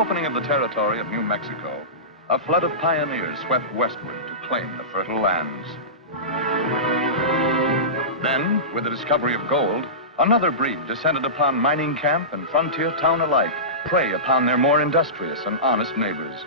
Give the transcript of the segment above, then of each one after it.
opening of the territory of New Mexico, a flood of pioneers swept westward to claim the fertile lands. Then, with the discovery of gold, another breed descended upon mining camp and frontier town alike, prey upon their more industrious and honest neighbors.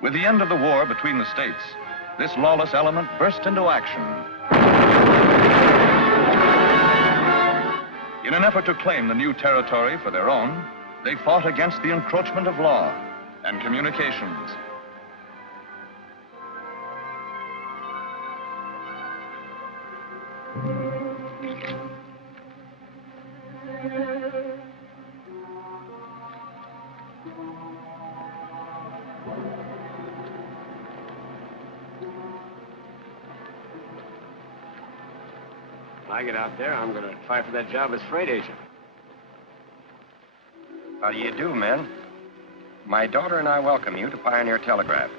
With the end of the war between the states, this lawless element burst into action. In an effort to claim the new territory for their own, they fought against the encroachment of law and communications. When I get out there, I'm going to try for that job as freight agent. How do you do, men? My daughter and I welcome you to Pioneer Telegraph.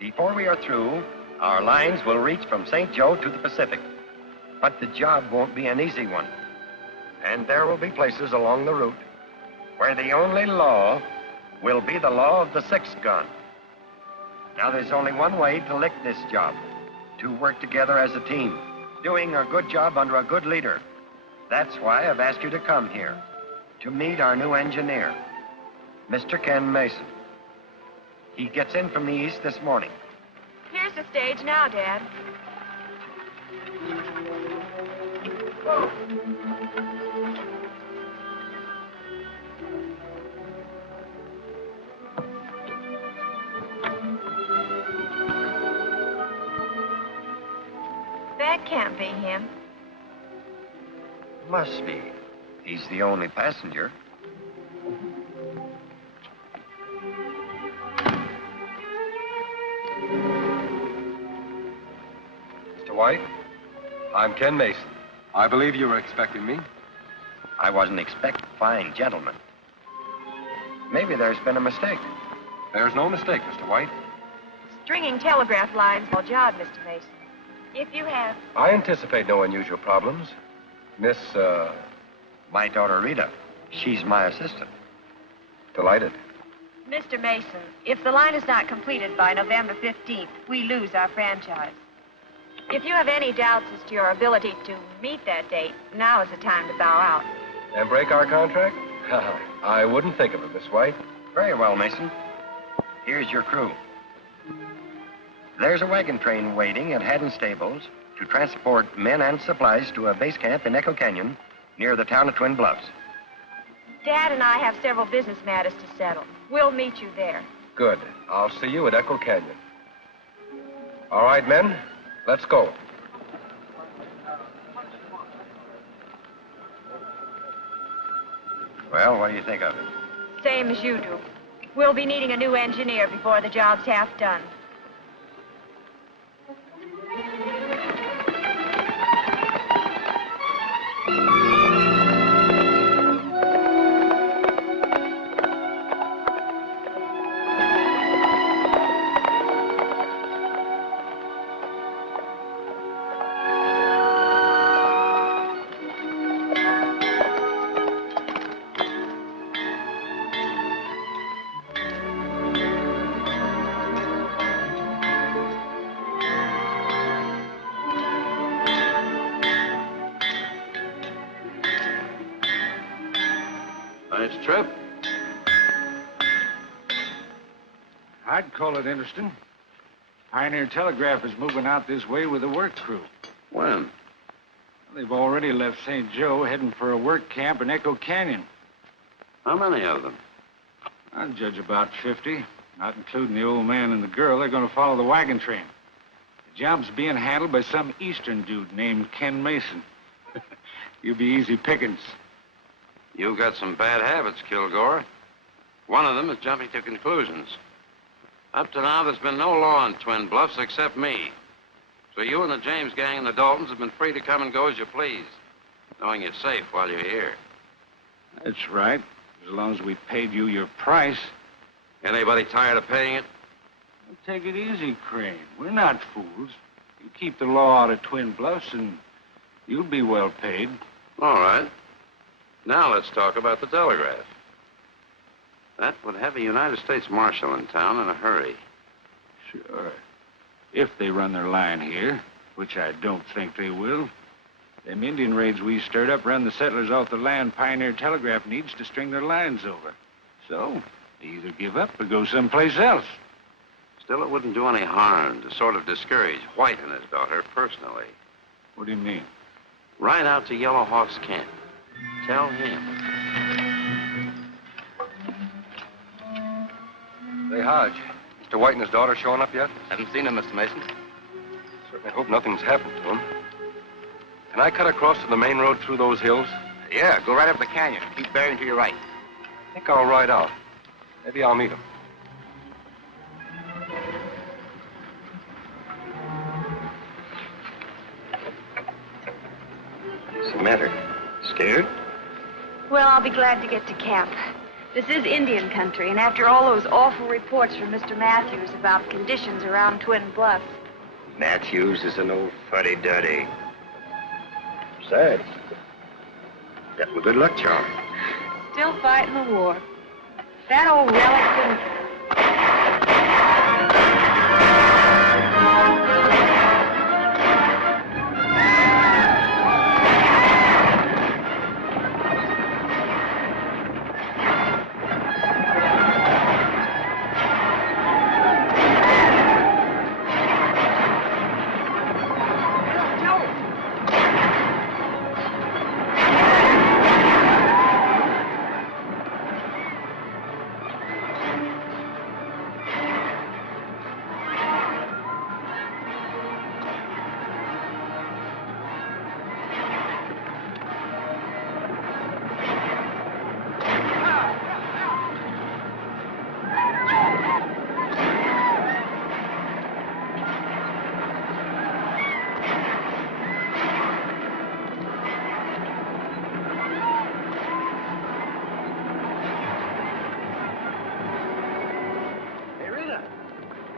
Before we are through, our lines will reach from St. Joe to the Pacific. But the job won't be an easy one. And there will be places along the route where the only law will be the law of the sixth gun. Now, there's only one way to lick this job: to work together as a team, doing a good job under a good leader. That's why I've asked you to come here, to meet our new engineer, Mr. Ken Mason. He gets in from the east this morning. Here's the stage now, Dad. Whoa. That can't be him. Must be. He's the only passenger. Mr. White, I'm Ken Mason. I believe you were expecting me. I wasn't expecting fine gentlemen. Maybe there's been a mistake. There's no mistake, Mr. White. Stringing telegraph lines is a job, Mr. Mason. If you have... I anticipate no unusual problems. Miss, My daughter, Rita. She's my assistant. Delighted. Mr. Mason, if the line is not completed by November 15th, we lose our franchise. If you have any doubts as to your ability to meet that date, now is the time to bow out. And break our contract? I wouldn't think of it, Miss White. Very well, Mason. Here's your crew. There's a wagon train waiting at Haddon Stables to transport men and supplies to a base camp in Echo Canyon near the town of Twin Bluffs. Dad and I have several business matters to settle. We'll meet you there. Good. I'll see you at Echo Canyon. All right, men, let's go. Well, what do you think of it? Same as you do. We'll be needing a new engineer before the job's half done. Nice trip. I'd call it interesting. Pioneer Telegraph is moving out this way with a work crew. When? They've already left St. Joe, heading for a work camp in Echo Canyon. How many of them? I'd judge about 50, not including the old man and the girl. They're going to follow the wagon train. The job's being handled by some eastern dude named Ken Mason. You'll be easy pickings. You've got some bad habits, Kilgore. One of them is jumping to conclusions. Up to now, there's been no law in Twin Bluffs except me. So you and the James gang and the Daltons have been free to come and go as you please, knowing you're safe while you're here. That's right, as long as we paid you your price. Anybody tired of paying it? Well, take it easy, Crane. We're not fools. You keep the law out of Twin Bluffs and you'll be well paid. All right. Now let's talk about the telegraph. That would have a United States Marshal in town in a hurry. Sure. If they run their line here, which I don't think they will. Them Indian raids we stirred up run the settlers off the land Pioneer Telegraph needs to string their lines over. So, they either give up or go someplace else. Still, it wouldn't do any harm to sort of discourage White and his daughter personally. What do you mean? Ride out to Yellow Hawk's camp. Tell him. Say, Hodge, Mr. White and his daughter showing up yet? Haven't seen him, Mr. Mason. Certainly hope nothing's happened to him. Can I cut across to the main road through those hills? Yeah, go right up the canyon. Keep bearing to your right. I think I'll ride out. Maybe I'll meet him. What's the matter? Scared? Well, I'll be glad to get to camp. This is Indian country, and after all those awful reports from Mr. Matthews about conditions around Twin Bluffs. Matthews is an old fuddy-duddy. Besides, got him a good luck charm. Still fighting the war. That old relic couldn't...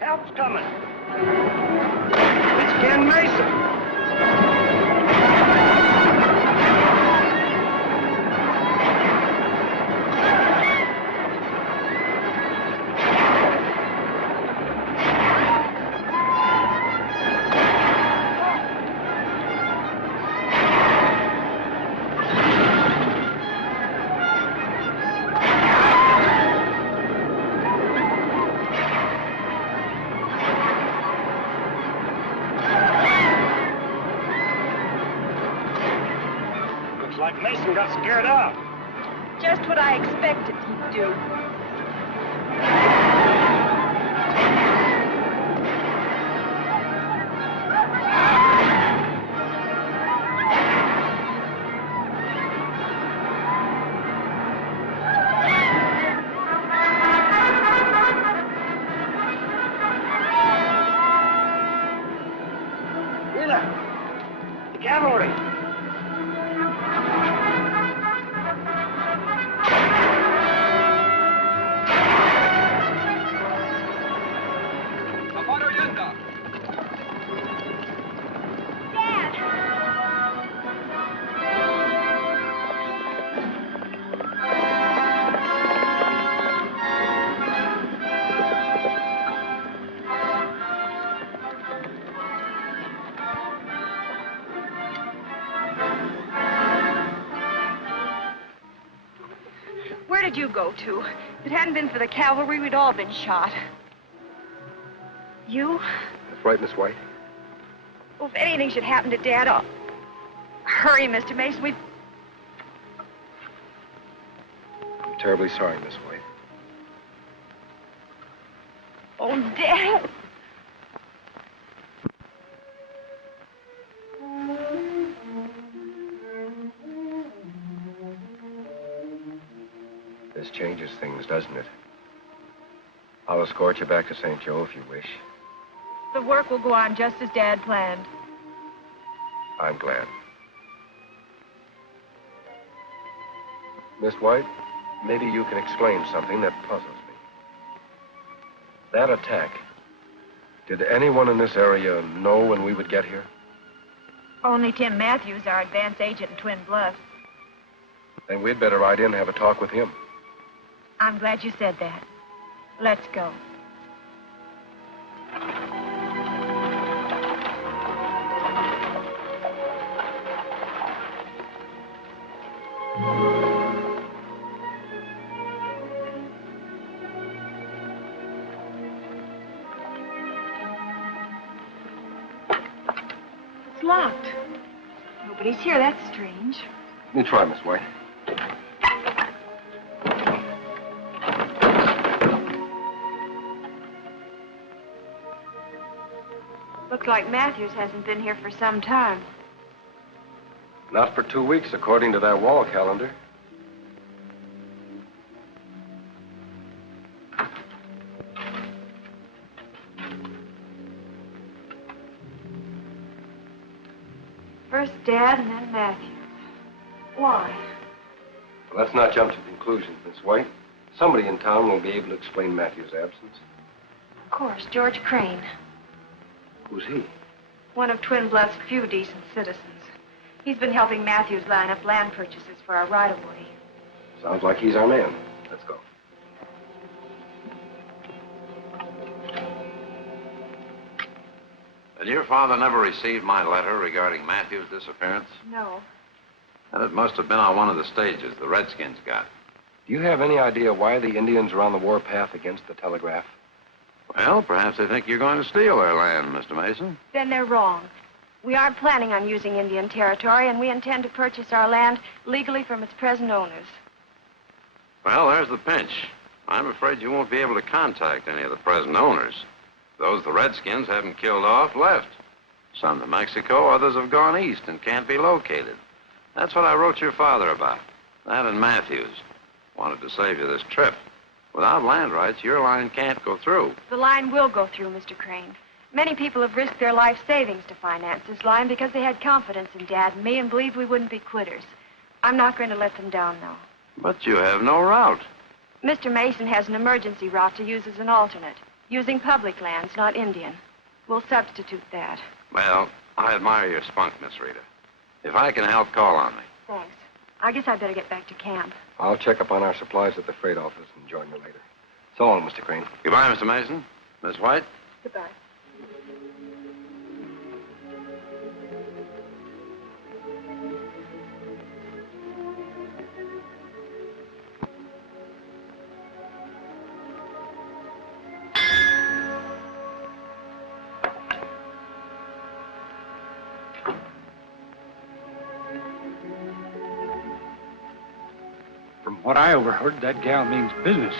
Help's coming. It's Ken Mason. Like Mason got scared off. Just what I expected he'd do. The cavalry. Where did you go to? If it hadn't been for the cavalry, we'd all been shot. You? That's right, Miss White. Well, if anything should happen to Dad, I'll... Hurry, Mr. Mason. I'm terribly sorry, Miss White. Oh, Dad. This changes things, doesn't it? I'll escort you back to St. Joe if you wish. The work will go on just as Dad planned. I'm glad. Miss White, maybe you can explain something that puzzles me. That attack, did anyone in this area know when we would get here? Only Tim Matthews, our advance agent in Twin Bluffs. Then we'd better ride in and have a talk with him. I'm glad you said that. Let's go. It's locked. Nobody's here. That's strange. Let me try, Miss White. Looks like Matthews hasn't been here for some time. Not for 2 weeks, according to that wall calendar. First Dad and then Matthews. Why? Well, let's not jump to conclusions, Miss White. Somebody in town will be able to explain Matthew's absence. Of course, George Crane. Who's he? One of Twin Bluff's few decent citizens. He's been helping Matthews line up land purchases for our right-of-way. Sounds like he's our man. Let's go. And your father never received my letter regarding Matthew's disappearance? No. And it must have been on one of the stages the Redskins got. Do you have any idea why the Indians are on the warpath against the telegraph? Well, perhaps they think you're going to steal their land, Mr. Mason. Then they're wrong. We aren't planning on using Indian territory, and we intend to purchase our land legally from its present owners. Well, there's the pinch. I'm afraid you won't be able to contact any of the present owners. Those the Redskins haven't killed off left. Some to Mexico, others have gone east and can't be located. That's what I wrote your father about. That and Matthews. Wanted to save you this trip. Without land rights, your line can't go through. The line will go through, Mr. Crane. Many people have risked their life savings to finance this line because they had confidence in Dad and me and believed we wouldn't be quitters. I'm not going to let them down, though. But you have no route. Mr. Mason has an emergency route to use as an alternate, using public lands, not Indian. We'll substitute that. Well, I admire your spunk, Miss Rita. If I can help, call on me. Thanks. I guess I'd better get back to camp. I'll check up on our supplies at the freight office and join you later. So long, Mr. Crane. Goodbye, Mr. Mason. Miss White? Goodbye. From what I overheard, that gal means business.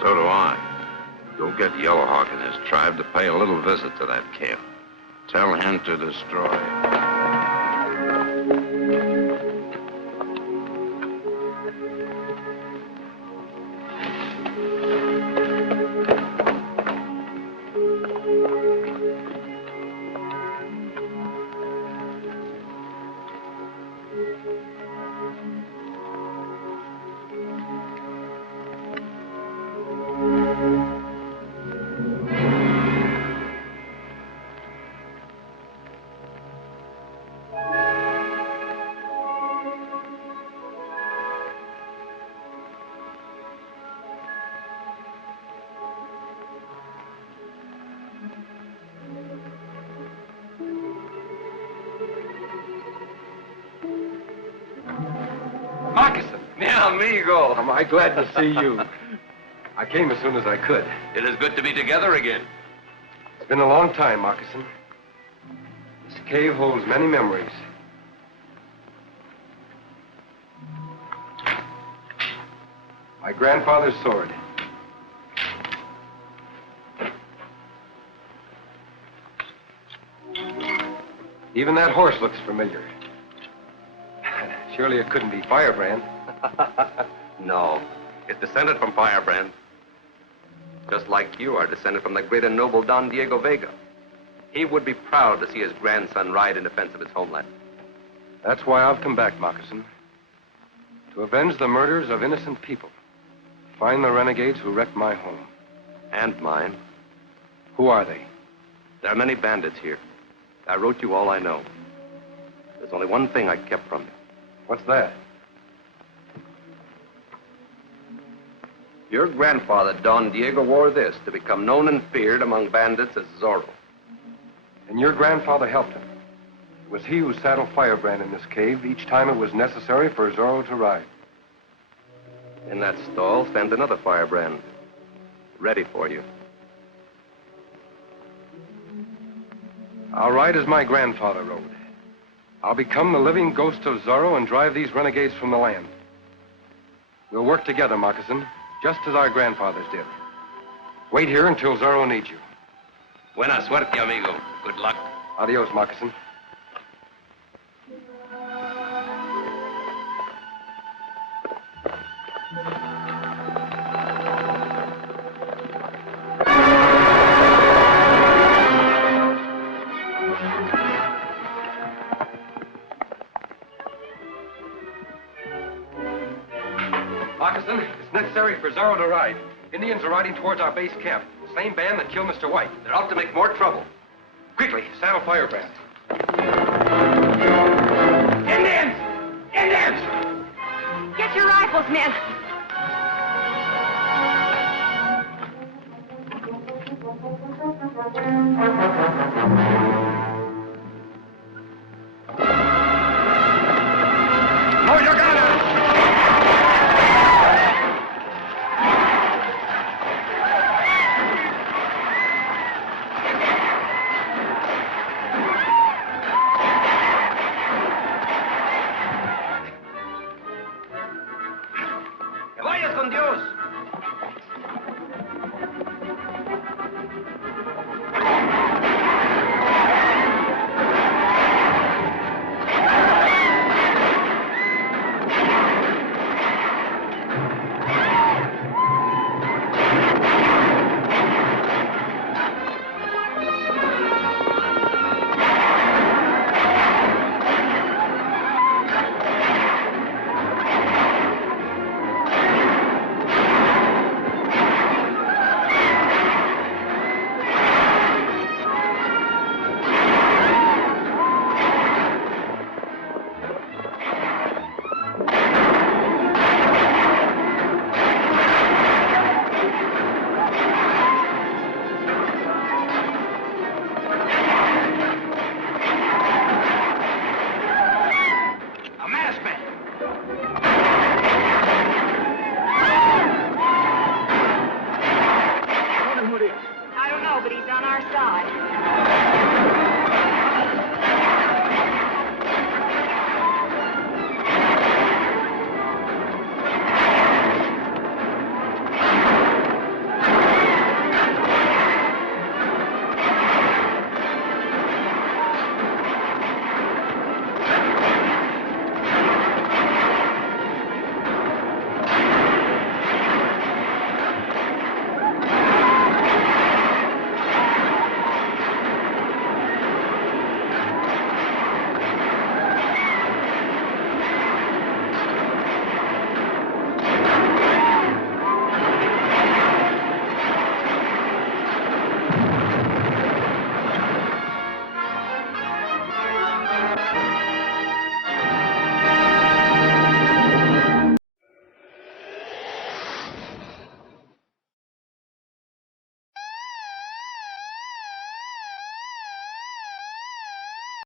So do I. Go get Yellowhawk and his tribe to pay a little visit to that camp. Tell him to destroy. Moccasin. Mi amigo. Am I glad to see you? I came as soon as I could. It is good to be together again. It's been a long time, Moccasin. This cave holds many memories. My grandfather's sword. Even that horse looks familiar. Surely it couldn't be Firebrand. No, it's descended from Firebrand. Just like you are descended from the great and noble Don Diego Vega. He would be proud to see his grandson ride in defense of his homeland. That's why I've come back, Moccasin. To avenge the murders of innocent people. Find the renegades who wrecked my home. And mine. Who are they? There are many bandits here. I wrote you all I know. There's only one thing I kept from you. What's that? Your grandfather, Don Diego, wore this to become known and feared among bandits as Zorro. And your grandfather helped him. It was he who saddled Firebrand in this cave each time it was necessary for Zorro to ride. In that stall stands another Firebrand, ready for you. I'll ride as my grandfather rode. I'll become the living ghost of Zorro and drive these renegades from the land. We'll work together, Moccasin, just as our grandfathers did. Wait here until Zorro needs you. Buena suerte, amigo. Good luck. Adios, Moccasin. Moccasin, it's necessary for Zorro to ride. Indians are riding towards our base camp. The same band that killed Mr. White. They're out to make more trouble. Quickly, saddle Firebrand. Indians! Indians! Get your rifles, men. Load your guns! ¡Que vayas con Dios! I don't know, but he's on our side.